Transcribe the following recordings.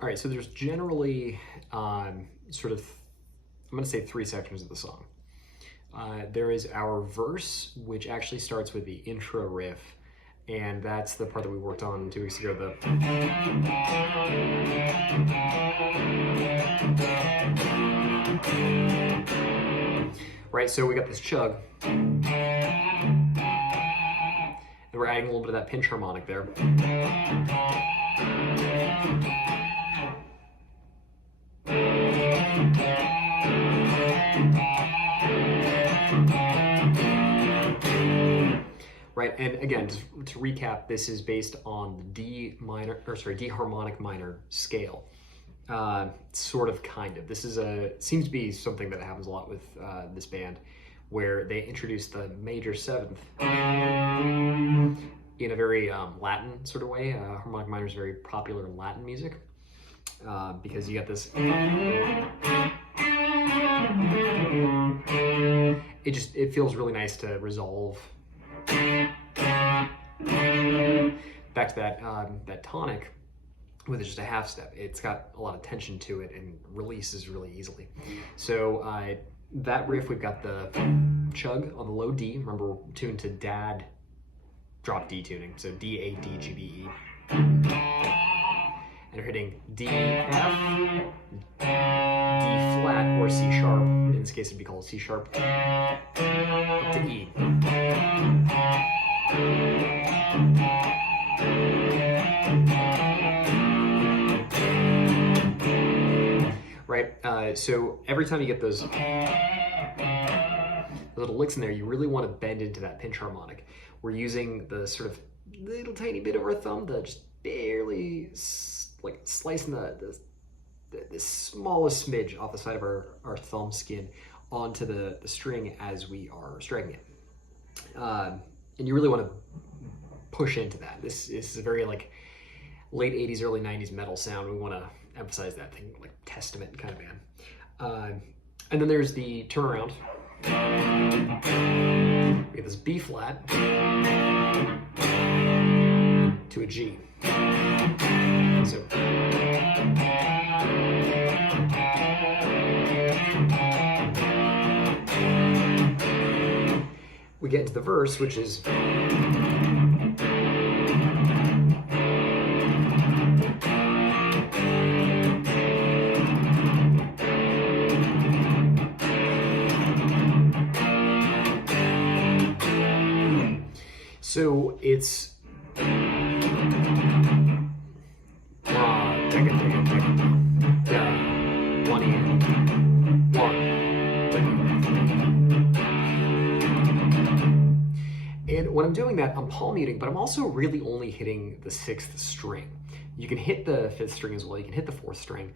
All right, so there's generally sort of, I'm going to say 3 sections of the song. There is our verse, which actually starts with the intro riff, and that's the part that we worked on 2 weeks ago. Right, so we got this chug, and we're adding a little bit of that pinch harmonic there. Right, and again, to recap, this is based on the D harmonic minor scale. Sort of, kind of. This is seems to be something that happens a lot with this band, where they introduce the major 7th in a very Latin sort of way. Harmonic minor is very popular in Latin music because you get this. It feels really nice to resolve back to that tonic with just a half step. It's got a lot of tension to it and releases really easily. So that riff, we've got the chug on the low D. Remember, we're tuned to DAD drop D tuning, so D, A, D, G, B, E. And we're hitting D, F, D flat, or C sharp. In this case, it'd be called C sharp, up to E. Right, so every time you get those little licks in there, you really want to bend into that pinch harmonic. We're using the sort of little tiny bit of our thumb to just barely like slicing the smallest smidge off the side of our thumb skin onto the string as we are striking it. And you really want to push into that. This is a very like late 80s, early 90s metal sound. We want to emphasize that thing, like Testament kind of band. And then there's the turnaround. We get this B flat to a G. So we get into the verse, which is so it's one and one. And when I'm doing that, I'm palm muting, but I'm also really only hitting the 6th string. You can hit the 5th string as well. You can hit the 4th string,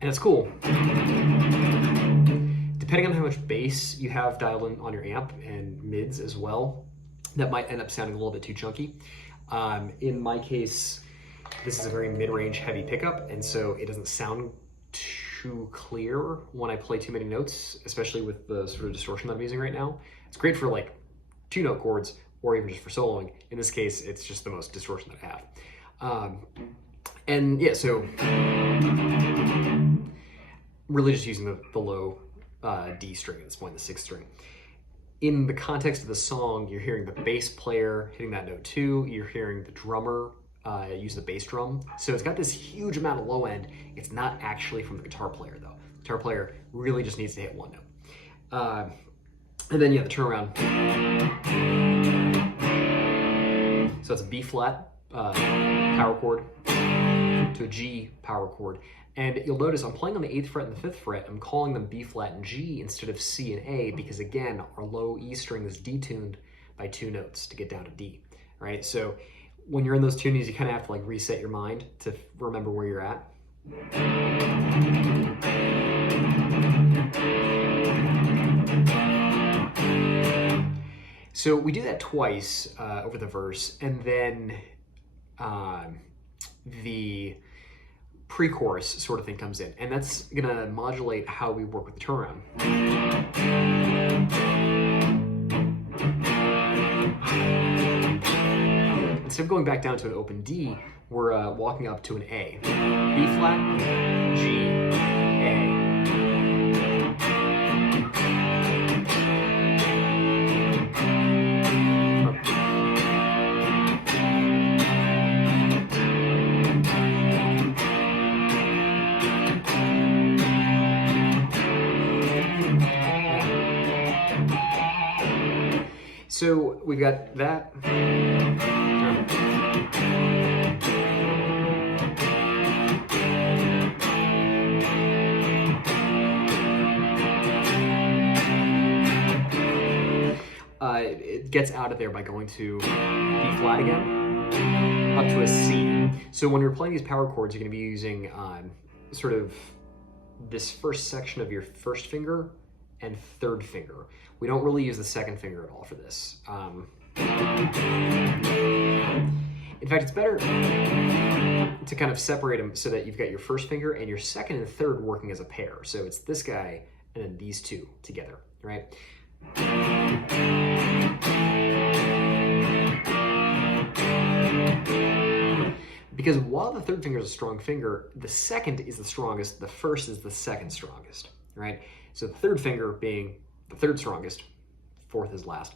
and it's cool. Depending on how much bass you have dialed in on your amp and mids as well, that might end up sounding a little bit too chunky. In my case, this is a very mid-range heavy pickup, and so it doesn't sound too clear when I play too many notes, especially with the sort of distortion that I'm using right now. It's great for like 2-note chords or even just for soloing. In this case, it's just the most distortion that I have. And yeah, so really just using the low D string at this point, the 6th string. In the context of the song, you're hearing the bass player hitting that note too. You're hearing the drummer use the bass drum. So it's got this huge amount of low end. It's not actually from the guitar player though. The guitar player really just needs to hit one note. And then yeah, the turnaround. So it's a B flat power chord to a G power chord. And you'll notice I'm playing on the 8th fret and the 5th fret. I'm calling them B flat and G instead of C and A because again, our low E string is detuned by 2 notes to get down to D, right? So when you're in those tunings, you kind of have to like reset your mind to remember where you're at. So we do that twice over the verse, and then the pre-chorus sort of thing comes in, and that's gonna modulate how we work with the turnaround. instead of going back down to an open D, we're walking up to an A. B flat, G, A. So we got that. It gets out of there by going to B flat again, up to a C. So when you're playing these power chords, you're going to be using sort of this first section of your first finger and third finger. We don't really use the second finger at all for this. In fact, it's better to kind of separate them so that you've got your first finger and your second and third working as a pair. So it's this guy and then these two together, right? Because while the third finger is a strong finger, the second is the strongest, the first is the second strongest, right? So the third finger being the third strongest, fourth is last,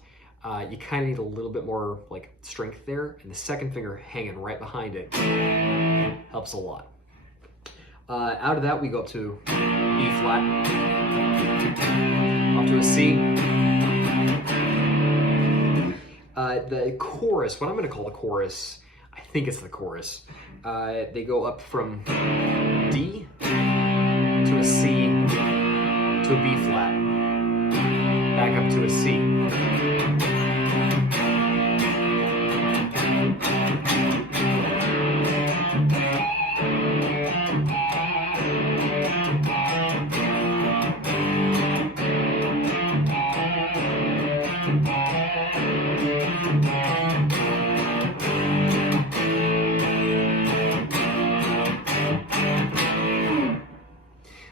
you kind of need a little bit more like strength there, and the second finger hanging right behind it helps a lot. Out of that, we go up to E flat, up to a C. The chorus, what I'm going to call the chorus, I think it's the chorus. They go up from D to a C to a B flat, back up to a C.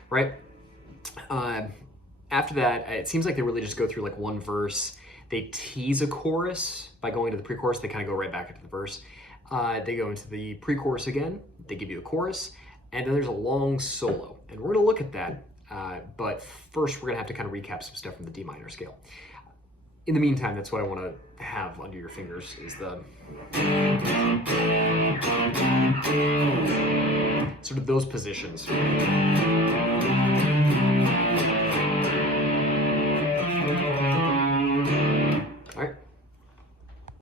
Right? After that, it seems like they really just go through like one verse. They tease a chorus by going to the pre-chorus. They kind of go right back into the verse. They go into the pre-chorus again. They give you a chorus. And then there's a long solo. And we're going to look at that. But first, we're going to have to kind of recap some stuff from the D minor scale. In the meantime, that's what I want to have under your fingers is the sort of those positions.